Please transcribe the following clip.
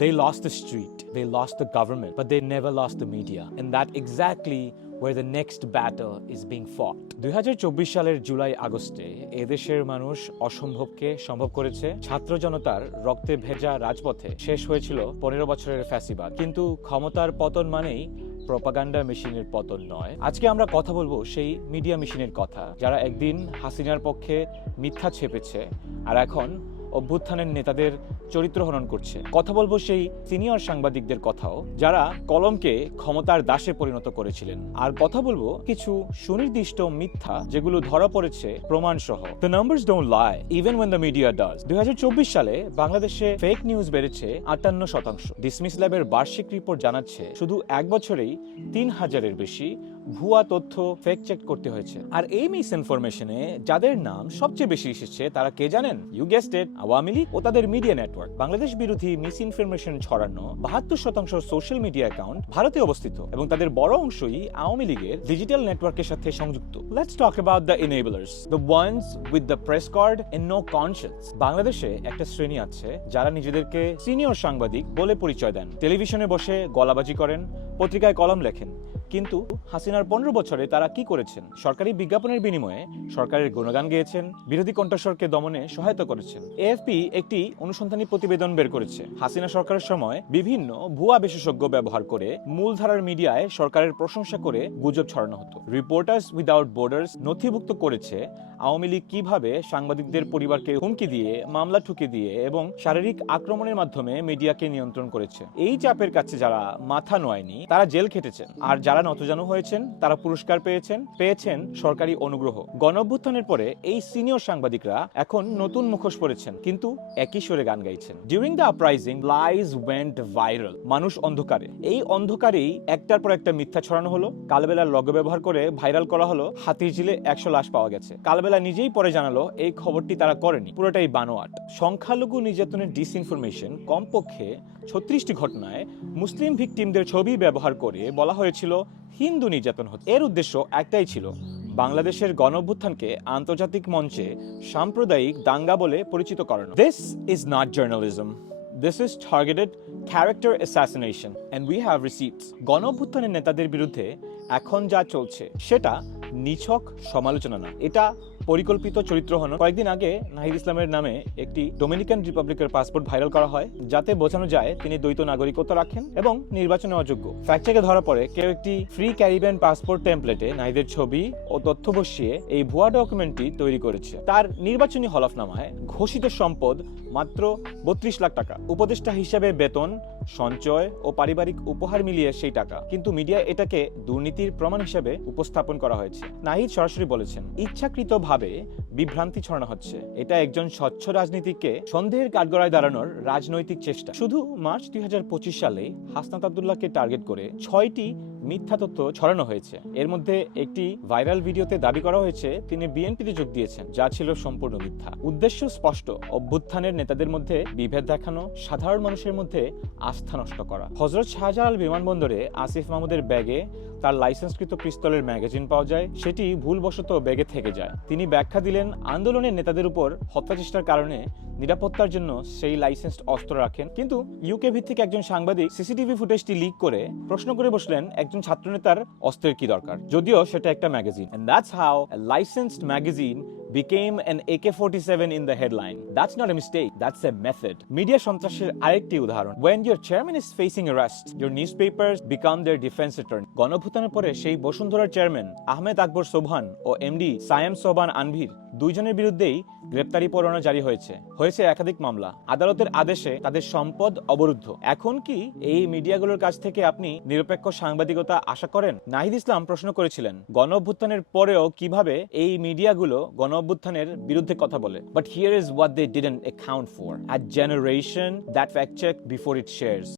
They lost the street, they lost the government, but they never lost the media. And that exactly where the next battle is being fought. 2024 সালের জুলাই আগস্টে এদেশের মানুষ অসম্ভবকে সম্ভব করেছে। ছাত্র জনতার রক্তে ভেজা রাজপথে শেষ হয়েছিল 15 বছরের ফ্যাসিবাদ। কিন্তু ক্ষমতার পতন মানেই প্রপাগান্ডা মেশিনের পতন নয়। আজকে আমরা কথা বলবো সেই মিডিয়া মেশিনের কথা, যারা একদিন হাসিনার পক্ষে মিথ্যা ছেপেছে আর এখন অভ্যুত্থানের নেতাদের চরিত্র হনন করছে। কথা বলবো সেই সিনিয়র সাংবাদিকদের কথাও, যারা কলমকে ক্ষমতার দাসে পরিণত করেছিলেন। আর কথা বলবো কিছু সুনির্দিষ্ট মিথ্যা যেগুলো ধরা পড়েছে প্রমাণ সহ। The numbers don't lie even when the media does. 2024 সালে বাংলাদেশে ফেক নিউজ বেড়েছে 58%। ডিসমিস ল্যাবের বার্ষিক রিপোর্ট জানাচ্ছে শুধু এক বছরেই 3000-এর বেশি ভুয়া তথ্য ফেক চেক করতে হয়েছে। আর এই মিস ইনফরমেশনে যাদের নাম সবচেয়ে বেশি এসেছে তারা কে জানেন? ইউ গেসড ইট, আওয়ামী লীগ ও তাদের মিডিয়া নেটওয়ার্ক। বাংলাদেশ বিরোধী মিস ইনফরমেশন ছড়ানো 72% সোশ্যাল মিডিয়া অ্যাকাউন্ট ভারতে অবস্থিত এবং তাদের বড় অংশই আওয়ামী লীগের ডিজিটাল নেটওয়ার্কের সাথে সংযুক্ত। Let's talk about the enablers, the ones with the press card and no conscience. বাংলাদেশে একটা শ্রেণী আছে যারা নিজেদেরকে সিনিয়র সাংবাদিক বলে পরিচয় দেন, টেলিভিশনে বসে গলাবাজি করেন, পত্রিকায় কলম লেখেন। কিন্তু হাসিনার 15 বছরে তারা কি করেছেন? সরকারি বিজ্ঞাপনের বিনিময়ে সরকারের গুণগান গেয়েছেন, বিরোধী কণ্ঠস্বরকে দমনে সহায়তা করেছেন। এএফপি একটি অনুসন্ধানী প্রতিবেদন বের করেছে, হাসিনা সরকারের সময় বিভিন্ন ভুয়া বিশেষজ্ঞ ব্যবহার করে মূলধারার মিডিয়ায় সরকারের প্রশংসা করে গুজব ছড়ানো হতো। রিপোর্টার্স উইদাউট বর্ডার্স নথিভুক্ত করেছে আওয়ামী লীগ কিভাবে সাংবাদিকদের পরিবারকে হুমকি দিয়ে, মামলা ঠুকে দিয়ে এবং শারীরিক আক্রমণের মাধ্যমে মিডিয়াকে নিয়ন্ত্রণ করেছে। এই চাপের কাছে যারা মাথা নোয়ায়নি তারা জেল খেটেছেন, আর যারা নতজানু হয়েছেন তারা পুরস্কার পেয়েছেন সরকারি অনুগ্রহ। গণঅভ্যুত্থানের পরে এই সিনিয়র সাংবাদিকরা এখন নতুন মুখোশ পড়েছেন, কিন্তু একই সুরে গান গাইছেন। During the uprising lies went viral. মানুষ অন্ধকারে, এই অন্ধকারেই একটার পর একটা মিথ্যা ছড়ানো হলো। কালবেলার লগো ব্যবহার করে ভাইরাল করা হলো হাতির ঝিলে 100 লাশ পাওয়া গেছে। কালবেলা নিজেই পরে জানালো এই খবরটি তারা করেনি, পুরোটাই বানোয়াট। সংখ্যালঘু নির্যাতনের ডিসইনফরমেশন কমপক্ষে 36টি ঘটনায় মুসলিম ভিকটিমদের ছবি ব্যবহার করে বলা হয়েছিল হিন্দু নির্যাতন হচ্ছে। এর উদ্দেশ্য একটাই ছিল, বাংলাদেশের গণঅভ্যুত্থানকে আন্তর্জাতিক মঞ্চে সাম্প্রদায়িক দাঙ্গা বলে পরিচিত করানো। This is not journalism. This is targeted character assassination and we have receipts. গণঅভ্যুত্থানের নেতাদের বিরুদ্ধে এখন যা চলছে সেটা নিছক সমালোচনা না, এটা পরিকল্পিত চরিত্র হনন। কয়েকদিন আগে নাহিদ ইসলামের নামে একটি ডোমিনিকান রিপাবলিকের পাসপোর্ট ভাইরাল করা হয়, যাতে বোঝানো যায় তিনি দ্বৈত নাগরিকত্ব রাখেন এবং নির্বাচনে অযোগ্য। ফ্যাক্ট চেকে ধরা পড়ে কেউ একটি ফ্রি ক্যারিবিয়ান পাসপোর্ট টেমপ্লেটে নাহিদের ছবি ও তথ্য বসিয়ে এই ভুয়া ডকুমেন্টটি তৈরি করেছে। তার নির্বাচনী হলফনামায় ঘোষিত সম্পদ মাত্র 32 লাখ টাকা, উপদেষ্টা হিসাবে বেতন, সঞ্চয় ও পারিবারিক উপহার মিলিয়ে সেই টাকা। কিন্তু মিডিয়া এটাকে দুর্নীতির প্রমাণ হিসেবে উপস্থাপন করা হয়েছে। নাহিদ সরাসরি বলেছেন, ইচ্ছাকৃতভাবে বিভ্রান্তি ছড়ানো হচ্ছে। এটা একজন স্বচ্ছ রাজনীতিককে সন্দেহের কাঠগড়ায় দাঁড়ানোর রাজনৈতিক চেষ্টা। শুধু মার্চ 2025 সালে হাসনাত আব্দুল্লাহকে টার্গেট করে 6টি মিথ্যা তথ্য ছড়ানো হয়েছে। এর মধ্যে একটি ভাইরাল ভিডিওতে দাবি করা হয়েছে তিনি বিএনপিতে যোগ দিয়েছেন, যা ছিল সম্পূর্ণ মিথ্যা। উদ্দেশ্য স্পষ্ট, অভ্যুত্থানের নেতাদের মধ্যে বিভেদ দেখানো, সাধারণ মানুষের মধ্যে আস্থা নষ্ট করা। হযরত শাহজালাল বিমানবন্দরে আসিফ মাহমুদের ব্যাগে তার লাইসেন্সকৃত পিস্তলের ম্যাগাজিন পাওয়া যায়, সেটি ভুলবশত ব্যাগে থেকে যায়। তিনি ব্যাখ্যা দিলেন আন্দোলনের নেতাদের উপর হত্যা চেষ্টার কারণে নিরাপত্তার জন্য সেই লাইসেন্সড অস্ত্র রাখেন। কিন্তু ইউকে ভিত্তিক একজন সাংবাদিক সিসিটিভি ফুটেজটি লিক করে প্রশ্ন করে বসলেন একজন ছাত্রনেতার অস্ত্রের কি দরকার, যদিও সেটা একটা magazine. And that's how a licensed magazine became an AK-47 in the headline. That's not a mistake, that's a method. Media সন্ত্রাসের আরেকটি উদাহরণ। When your chairman is facing arrest, your newspapers become their defense attorney. গণঅভ্যুত্থানের পরে সেই বসুন্ধরার chairman Ahmed আকবর সোবহান ও MD Sayem Sobhan Anvir দুইজনের বিরুদ্ধেই গ্রেপ্তারি পরোয়ানা জারি হয়েছে একাধিক মামলা। আদালতের আদেশে তাদের সম্পদ অবরুদ্ধ। এখন কি এই মিডিয়াগুলোর কাছ থেকে আপনি নিরপেক্ষ সাংবাদিকতা আশা করেন? নাহিদ ইসলাম প্রশ্ন করেছিলেন গণঅভ্যুত্থানের পরেও কিভাবে এই মিডিয়াগুলো গণঅভ্যুত্থানের বিরুদ্ধে কথা বলে। But here is what they didn't account for: a generation that fact check before it shares.